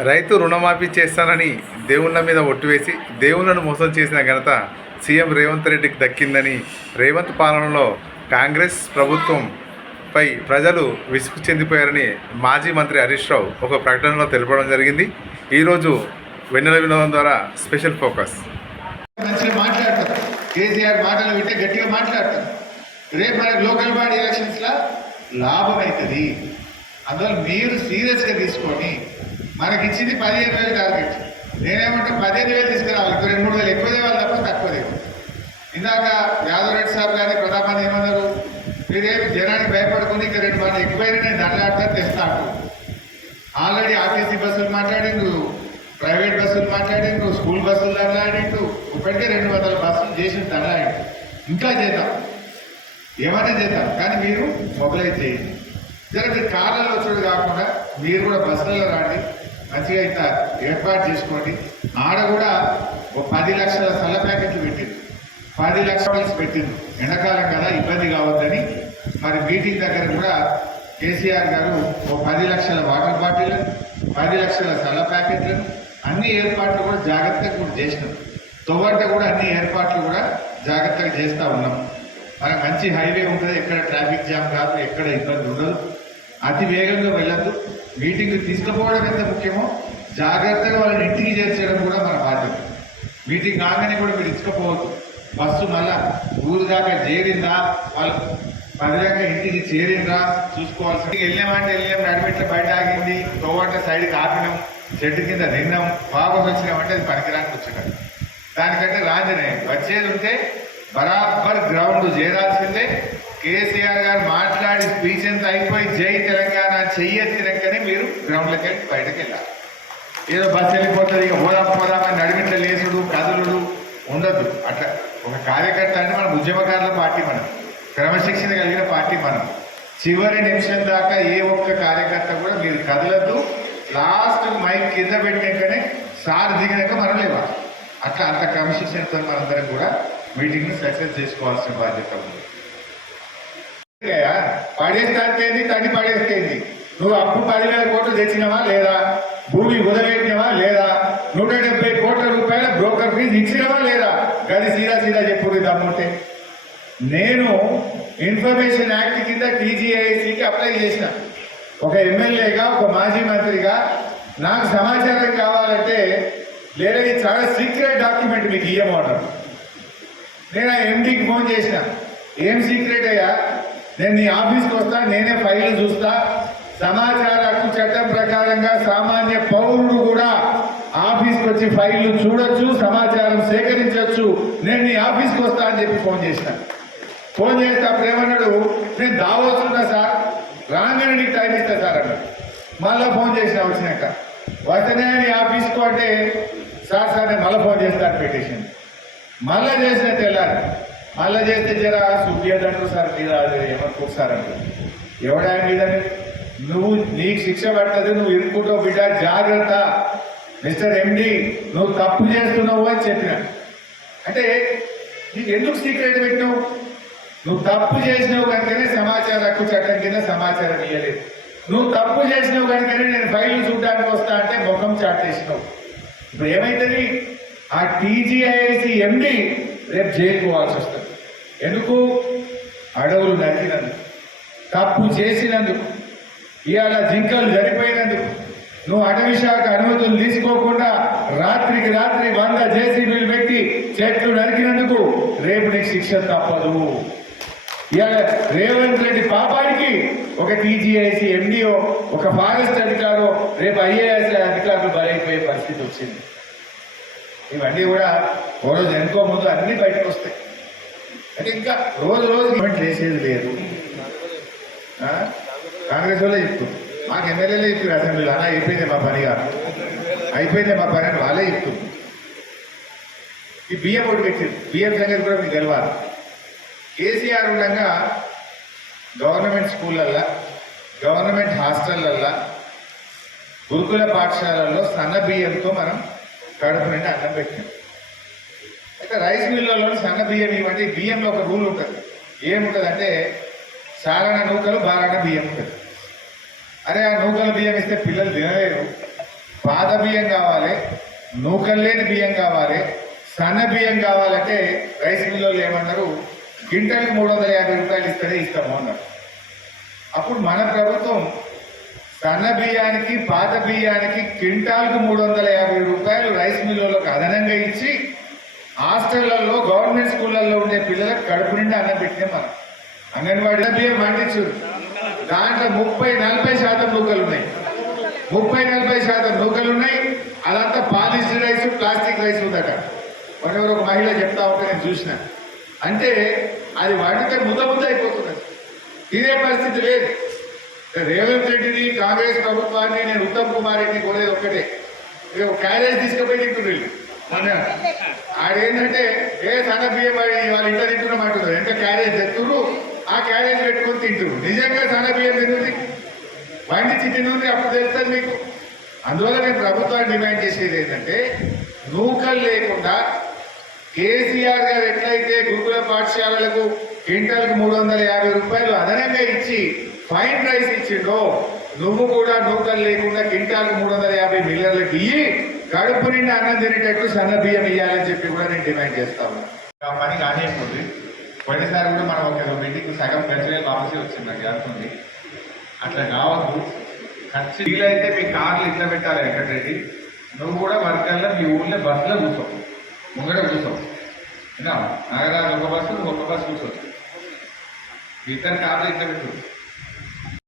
రైతు రుణమాఫీ చేస్తానని దేవుళ్ళ మీద ఒట్టువేసి దేవుళ్ళను మోసం చేసిన ఘనత సీఎం రేవంత్ రెడ్డికి దక్కిందని రేవంత్ పాలనలో కాంగ్రెస్ ప్రభుత్వంపై ప్రజలు విసుగు చెందిపోయారని మాజీ మంత్రి హరీష్ రావు ఒక ప్రకటనలో తెలపడం జరిగింది. ఈరోజు వెన్నెల వినోదం ద్వారా స్పెషల్ ఫోకస్. మాట్లాడతారు. కేసీఆర్ మాటలు వింటే గట్టిగా మాట్లాడతారు. రేపు మనకి లోకల్ బాడీ లాభం అవుతుంది. అందువల్ల మీరు సీరియస్గా తీసుకొని మనకి ఇచ్చింది పదిహేను వేలు టార్గెట్ నేనేమంటే పదిహేను వేలు తీసుకురావాలి. ఇప్పుడు రెండు మూడు వేలు ఎక్కువ తేవాలి తప్ప తక్కువ తేవాలి ఇందాక యాదవ్ రెడ్డి సార్ కానీ ప్రతాపాన్ని ఏమన్నారు? మీరేమి జనానికి భయపడుకుని ఇక రెండు మనం ఎక్కువైనా నేను దండాడతాను తెస్తాను ఆల్రెడీ ఆర్టీసీ బస్సులు మాట్లాడిండు ప్రైవేట్ బస్సులు మాట్లాడిండు స్కూల్ బస్సులు దండాడిండు ఇప్పటికే రెండు వందల బస్సులు చేసి దండలాడిండు ఇంకా చేద్దాం. ఏమైనా చేద్దాం. కానీ మీరు మొబైలైజ్ చేయండి. జర మీరు కార్లలో వచ్చాడు కాకుండా మీరు కూడా బస్సులలో రాండి. మంచిగా అయితే ఏర్పాటు చేసుకోండి. ఆడ కూడా ఒక పది లక్షల సల్ల ప్యాకెట్లు పెట్టింది. పది లక్షలు పెట్టింది. ఎండాకాలం కదా ఇబ్బంది కావద్దని. మరి మీటింగ్ దగ్గర కూడా కేసీఆర్ గారు ఓ పది లక్షల వాటర్ బాటిల్ పది లక్షల సల్ల ప్యాకెట్లను అన్ని ఏర్పాట్లు కూడా జాగ్రత్తగా కూడా చేసినాం. తొవ్వంట కూడా అన్ని ఏర్పాట్లు కూడా జాగ్రత్తగా చేస్తూ ఉన్నాం. మన మంచి హైవే ఉంటుంది ఎక్కడ ట్రాఫిక్ జామ్ కాదు ఎక్కడ ఇబ్బంది ఉండదు. అతి వేగంగా వెళ్ళద్దు. మీటింగ్ తీసుకుపోవడం ఎంత ముఖ్యమో జాగ్రత్తగా వాళ్ళని ఇంటికి చేర్చడం కూడా మన బాధ్యత. మీటింగ్ కాగానే కూడా మీరు ఇచ్చుకోపోవద్దు బస్సు మళ్ళా ఊరు దాకా చేరిందా? వాళ్ళు పదిదాకా ఇంటికి చేరిందా? చూసుకోవాల్సి వెళ్ళామంటే వెళ్ళాం నడిపెట్ల బయట ఆగింది తోవంట సైడ్కి ఆపినాం చెట్టు కింద తిన్నాం వాపస్ వచ్చినామంటే అది పనికిరానికి వచ్చాడు దానికంటే రాంజనే వచ్చేది ఉంటే బరాబర్ గ్రౌండ్ చేరాల్సిందే. కేసీఆర్ గారు మాట్లాడి స్పీచ్ ఎంత అయిపోయి జై తెలంగాణ చెయ్యెత్తినాకనే మీరు గ్రౌండ్లోకి వెళ్ళి బయటకు వెళ్ళాలి. ఏదో బస్సు వెళ్ళిపోతుంది ఇక పోదాం పోదామని నడిమిట్ల లేసుడు కదులుడు ఉండదు. అట్లా ఒక కార్యకర్త అంటే మనం ఉద్యమకారుల పార్టీ మనం క్రమశిక్షణ కలిగిన పార్టీ మనం. చివరి నిమిషం దాకా ఏ ఒక్క కార్యకర్త కూడా మీరు కదలద్దు. లాస్ట్ మైక్ కింద పెట్టినాకనే సార్ దిగినాక మనం లేవాలి. అట్లా అంత క్రమశిక్షణతో మనందరం కూడా మీటింగ్ని సక్సెస్ చేసుకోవాల్సిన బాధ్యత ఉంది. పడేస్తాంది తగ్గి పడేస్తేంది నువ్వు అప్పు పదివేల కోట్లు తెచ్చినవా లేదా? భూమి ఉదవేటినవా లేదా? నూట డెబ్బై కోట్ల రూపాయల బ్రోకర్ ఫీజు ఇచ్చినవా లేదా? గది సీదా సీదా చెప్పు దమ్ముంటే. నేను ఇన్ఫర్మేషన్ యాక్ట్ కింద టీజీఐసికి అప్లై చేసిన. ఒక ఎమ్మెల్యేగా ఒక మాజీ మంత్రిగా నాకు సమాచారం కావాలంటే లేదా ఇది చాలా సీక్రెట్ డాక్యుమెంట్ మీకు ఇయ్యమన్నారు. నేను ఆ ఎండీకి ఫోన్ చేసిన. ఏం సీక్రెట్ అయ్యా? నేను నీ ఆఫీస్కి వస్తా నేనే ఫైల్ చూస్తా. సమాచార హక్కు చట్టం ప్రకారంగా సామాన్య పౌరుడు కూడా ఆఫీస్కి వచ్చి ఫైల్ చూడొచ్చు సమాచారం సేకరించవచ్చు నేను నీ ఆఫీస్కి వస్తా అని చెప్పి ఫోన్ చేసిన ఫోన్ చేస్తే అప్పుడు ఏమన్నాడు నేను దావోతున్నా సార్ రాగానే నీకు టైం ఇస్తా సార్ అన్నాడు. మళ్ళీ ఫోన్ చేసిన వచ్చినాక. వస్తేనే నీ ఆఫీస్కు అంటే సార్ సార్ నేను మళ్ళీ ఫోన్ చేస్తాను పెట్టేసింది. మళ్ళీ చేసిన తెల్లారి అలా చేస్తే జర సుఖియదండ్రు సార్ మీద అది ఎవడా మీద? నువ్వు నీకు శిక్ష పడుతుంది నువ్వు ఇరుక్కుంటావు బిడ్డ జాగ్రత్త. మిస్టర్ ఎండి నువ్వు తప్పు చేస్తున్నావు అని చెప్పిన. అంటే నీకు ఎందుకు సీక్రెట్ పెట్టినావు? నువ్వు తప్పు చేసినావు కనుకనే సమాచార హక్కు చట్టం కింద సమాచారం ఇవ్వలేదు నువ్వు తప్పు చేసినావు కనుకనే నేను ఫైల్ చూడడానికి వస్తా అంటే ముఖం చాటేసినావు. ఇప్పుడు ఏమైతుంది? ఆ టీజీఐసి ఎండి రేపు జైలుకోవాల్సి వస్తుంది. ఎందుకు అడవులు నరికినందుకు? తప్పు చేసినందుకు? ఇవాళ జింకలు చనిపోయినందుకు? నువ్వు అటవీ శాఖ అనుమతులు తీసుకోకుండా రాత్రికి రాత్రి వంద జేసీబీలు పెట్టి చెట్లు నరికినందుకు రేపు నీకు శిక్ష తప్పదు. ఇవాళ రేవంత్ రెడ్డి పాపానికి ఒక టీజీఐసి ఎండిఓ ఒక ఫారెస్ట్ అధికారు రేపు ఐఏఎస్ అధికారులు బలైపోయే పరిస్థితి వచ్చింది. ఇవన్నీ కూడా ఓ రోజు ఎంతో ముందు అన్ని బయటకు వస్తాయి. అంటే ఇంకా రోజు రోజు గవర్నమెంట్ చేసేది లేదు. కాంగ్రెస్ వాళ్ళే చెప్తుంది మాకు ఎమ్మెల్యేలే చెప్తారు అసెంబ్లీలో. అలా అయిపోయింది మా పనిగా అయిపోయింది మా పని అని వాళ్ళే చెప్తుంది ఈ బియ్యం ఒకటి పెట్టింది బియ్యం సంగతి కూడా మీకు తెలవాలి. కేసీఆర్ ఉండగా గవర్నమెంట్ స్కూళ్ళల్లో గవర్నమెంట్ హాస్టళ్ళల్లో గురుకుల పాఠశాలల్లో సన్న బియ్యంతో మనం కడుపు నిండి అన్నం పెట్టాం రైస్ మిల్లులో సన్న బియ్యం ఇవ్వండి. బియ్యంలో ఒక రూల్ ఉంటుంది. ఏముంటుంది అంటే సారణ నూకలు బారణ బియ్యం ఉంటుంది. అరే ఆ నూకల బియ్యం ఇస్తే పిల్లలు తినలేరు. పాత బియ్యం కావాలి నూకలు లేని బియ్యం కావాలి సన్న బియ్యం కావాలంటే రైస్ మిల్లలో ఏమన్నారు గింటలకు మూడు వందల యాభై రూపాయలు ఇస్తేనే ఇస్తాము అన్నారు. అప్పుడు మన ప్రభుత్వం సన్న బియ్యానికి పాత బియ్యానికి క్వింటాల్కు మూడు వందల యాభై రూపాయలు రైస్ మిల్లులకు అదనంగా ఇచ్చి హాస్టళ్ళలో గవర్నమెంట్ స్కూళ్ళల్లో ఉండే పిల్లలకు కడుపు నిండా అన్నం పెట్టినే మనం. అంగన్వాడీలో బియ్యం పండించారు దాంట్లో ముప్పై నలభై శాతం నూకలు ఉన్నాయి. ముప్పై నలభై శాతం నూకలు ఉన్నాయి. అదంతా పాలిష్డ్ రైస్ ప్లాస్టిక్ రైస్ ఉందట. మొన్న ఒక మహిళ చెప్తా ఉంటే నేను చూసిన. అంటే అది వాడితే ముద్ద ముద్ద అయిపోతున్నది ఇదే పరిస్థితి లేదు. రేవంత్ రెడ్డిని కాంగ్రెస్ ప్రభుత్వాన్ని నేను ఉత్తమ్ కుమార్ రెడ్డిని కోరేది ఒక్కటే. ఇక ఒక క్యారేజ్ తీసుకుపోయి తింటున్నాను ఆడేంటంటే ఏ సన్న బియ్యం వాళ్ళు వాళ్ళ ఇంట్లో తింటున్నాం అంటున్నారు ఎంత క్యారేజ్ తెస్తున్నారు ఆ క్యారేజ్ పెట్టుకొని తింటారు నిజంగా సన్న బియ్యం తింటుంది వండించి తినుంది అప్పుడు తెలుస్తుంది మీకు. అందువల్ల నేను ప్రభుత్వాన్ని డిమాండ్ చేసేది ఏంటంటే నూకలు లేకుండా కేసీఆర్ గారు ఎట్లయితే గురుకుల పాఠశాలలకు క్వింటల్కు మూడు వందల యాభై రూపాయలు అదనంగా ఇచ్చి ఫైన్ రైస్ ఇచ్చిండో నువ్వు కూడా నూకలు లేకుండా క్వింటాల్కు మూడు వందల యాభై మిలియన్లకు ఇయ్యి కడుపు నిండా అన్నం తినేటట్టు సన్న బియ్యం ఇయ్యాలని చెప్పి కూడా నేను డిమాండ్ చేస్తాను ఆ పని కానివ్వకూడదు పోయినసారి కూడా మనం ఒక మీటింగ్ సగం గంటలే కావాల్సి వచ్చింది నాకు అనుకుంది అట్లా కావద్దు. ఖర్చు వీలైతే మీ కార్లు ఇట్లా పెట్టాలి వెంకటరెడ్డి? నువ్వు కూడా వర్గాల్లో మీ ఊళ్ళో బస్సులో కూర్చోవు ముంగట కూర్చోవు నగరాలు ఒక బస్సు నువ్వు ఒక బస్సు కూర్చోవచ్చు ఇద్దరు కార్లు ఇట్లా పెట్టు